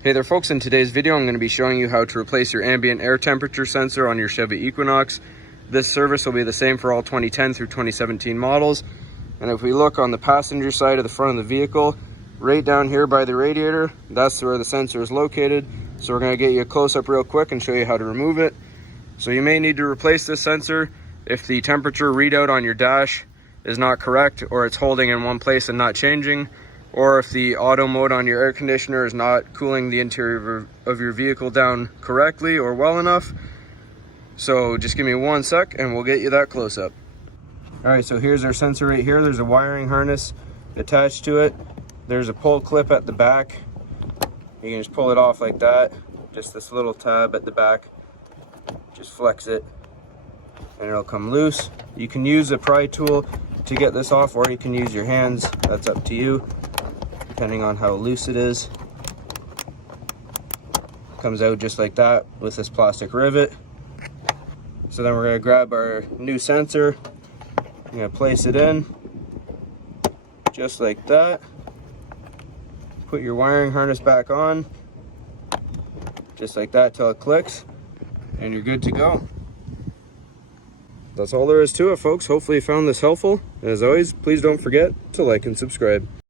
Hey there folks, in today's video I'm going to be showing you how to replace your ambient air temperature sensor on your Chevy Equinox. This service will be the same for all 2010 through 2017 models. And if we look on the passenger side of the front of the vehicle, right down here by the radiator, that's where the sensor is located. So we're going to get you a close-up real quick and show you how to remove it. So you may need to replace this sensor if the temperature readout on your dash is not correct, or it's holding in one place and not changing, or if the auto mode on your air conditioner is not cooling the interior of your vehicle down correctly or well enough. So just give me 1 sec and we'll get you that close-up. All right, so here's our sensor right here. There's a wiring harness attached to it. There's a pull clip at the back. You can just pull it off like that. Just this little tab at the back. Just flex it and it'll come loose. You can use a pry tool to get this off, or you can use your hands. That's up to you, depending on how loose it is. Comes out just like that with this plastic rivet. So then we're going to grab our new sensor. I'm going to place it in just like that. Put your wiring harness back on just like that till it clicks, and you're good to go. That's all there is to it, folks. Hopefully you found this helpful. And as always, please don't forget to like and subscribe.